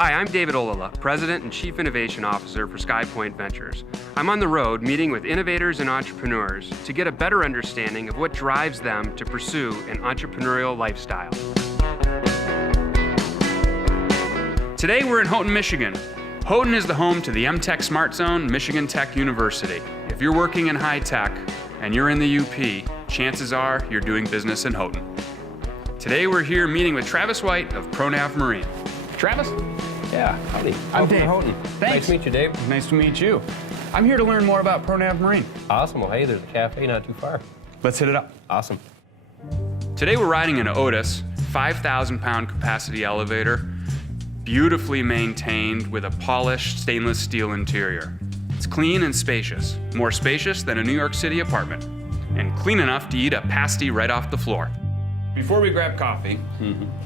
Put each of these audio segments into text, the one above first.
Hi, I'm David Olala, President and Chief Innovation Officer for SkyPoint Ventures. I'm on the road meeting with innovators and entrepreneurs to get a better understanding of what drives them to pursue an entrepreneurial lifestyle. Today we're in Houghton, Michigan. Houghton is the home to the MTech SmartZone, Michigan Tech University. If you're working in high tech and you're in the UP, chances are you're doing business in Houghton. Today we're here meeting with Travis White of ProNav Marine. Travis? Yeah, howdy. I'm Dave. Houghton. Thanks. Nice to meet you, Dave. Nice to meet you. I'm here to learn more about ProNav Marine. Awesome. Well, hey, there's a cafe not too far. Let's hit it up. Awesome. Today we're riding an Otis 5,000-pound capacity elevator, beautifully maintained with a polished stainless steel interior. It's clean and spacious, more spacious than a New York City apartment, and clean enough to eat a pasty right off the floor. Before we grab coffee,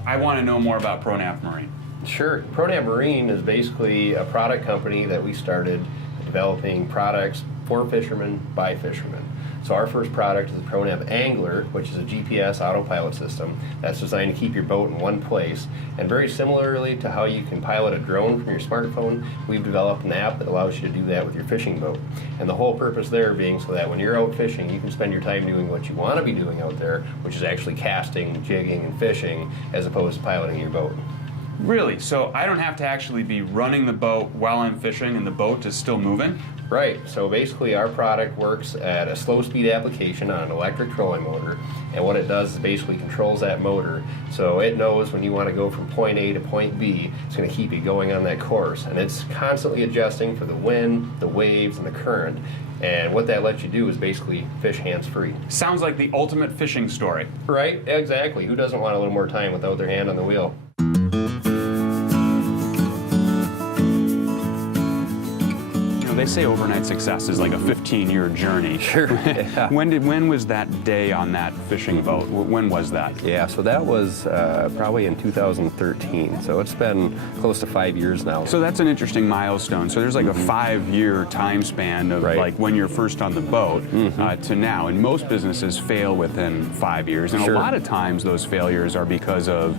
I want to know more about ProNav Marine. Sure. ProNav Marine is basically a product company that we started developing products for fishermen by fishermen. So our first product is the ProNav Angler, which is a GPS autopilot system that's designed to keep your boat in one place. And very similarly to how you can pilot a drone from your smartphone, we've developed an app that allows you to do that with your fishing boat. And the whole purpose there being so that when you're out fishing, you can spend your time doing what you want to be doing out there, which is actually casting, jigging, and fishing, as opposed to piloting your boat. Really? So I don't have to actually be running the boat while I'm fishing and the boat is still moving? Right. So basically our product works at a slow speed application on an electric trolling motor, and what it does is basically controls that motor so it knows when you want to go from point A to point B, it's going to keep you going on that course, and it's constantly adjusting for the wind, the waves, and the current. And what that lets you do is basically fish hands-free. Sounds like the ultimate fishing story. Right? Exactly. Who doesn't want a little more time without their hand on the wheel? They say overnight success is like a 15-year journey. Sure. Yeah. When was that day on that fishing boat? When was that? Yeah, so that was probably in 2013. So it's been close to 5 years now. So that's an interesting milestone. So there's like a 5-year time span of like when you're first on the boat to now. And most businesses fail within 5 years. And a lot of times those failures are because of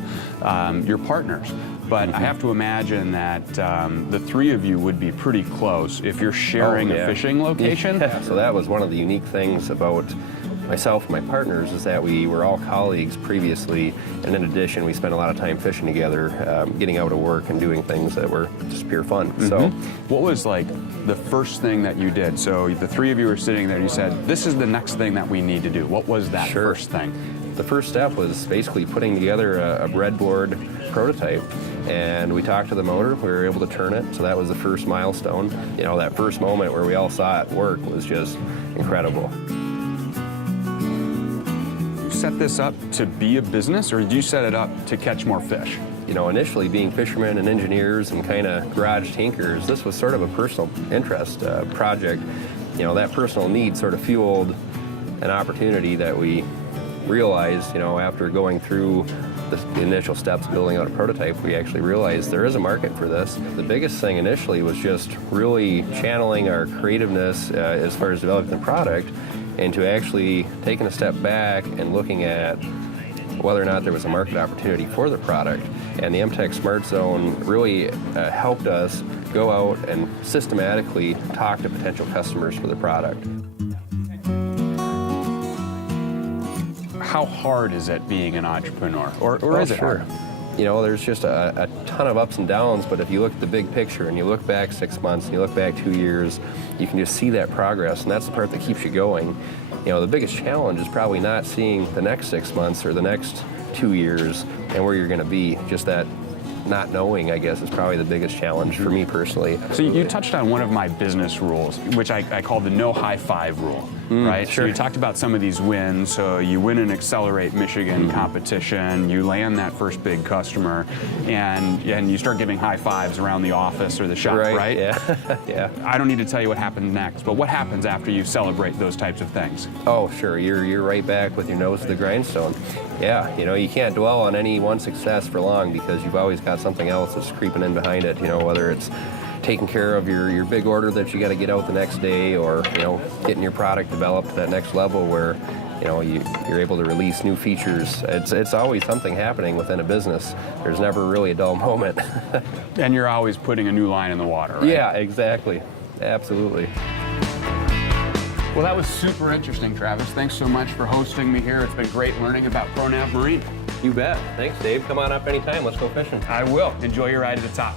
your partners. But I have to imagine that the three of you would be pretty close if you're sharing a fishing location. Yeah. So that was one of the unique things about myself and my partners is that we were all colleagues previously, and in addition we spent a lot of time fishing together, getting out of work and doing things that were just pure fun. So what was like the first thing that you did? So the three of you were sitting there and you said, this is the next thing that we need to do. What was that first thing? The first step was basically putting together a breadboard prototype, and we talked to the motor. We were able to turn it, so that was the first milestone. You know, that first moment where we all saw it work was just incredible. You set this up to be a business, or did you set it up to catch more fish? You know, initially being fishermen and engineers and kind of garage tinkers, this was sort of a personal interest project. You know, that personal need sort of fueled an opportunity that we realized, you know, after going through the initial steps of building out a prototype, we actually realized there is a market for this. The biggest thing initially was just really channeling our creativeness as far as developing the product, and to actually taking a step back and looking at whether or not there was a market opportunity for the product. And the MTech SmartZone really helped us go out and systematically talk to potential customers for the product. How hard is it being an entrepreneur, or is it hard? You know, there's just a ton of ups and downs, but if you look at the big picture and you look back 6 months and you look back 2 years, you can just see that progress, and that's the part that keeps you going. You know, the biggest challenge is probably not seeing the next 6 months or the next 2 years and where you're going to be. Just that not knowing, I guess, is probably the biggest challenge for me personally. So you touched on one of my business rules, which I call the no high five rule, right? Sure. So you talked about some of these wins. So you win an Accelerate Michigan competition, you land that first big customer, and you start giving high fives around the office or the shop, right? Yeah. Yeah. I don't need to tell you what happened next, but what happens after you celebrate those types of things? Oh, sure. You're right back with your nose to the grindstone. Yeah, you know, you can't dwell on any one success for long because you've always got something else that's creeping in behind it, you know, whether it's taking care of your big order that you got to get out the next day, or, you know, getting your product developed to that next level where, you're able to release new features. It's always something happening within a business. There's never really a dull moment. And you're always putting a new line in the water, right? Yeah, exactly. Absolutely. Well, that was super interesting, Travis. Thanks so much for hosting me here. It's been great learning about ProNav Marine. You bet. Thanks, Dave. Come on up anytime. Let's go fishing. I will. Enjoy your ride to the top.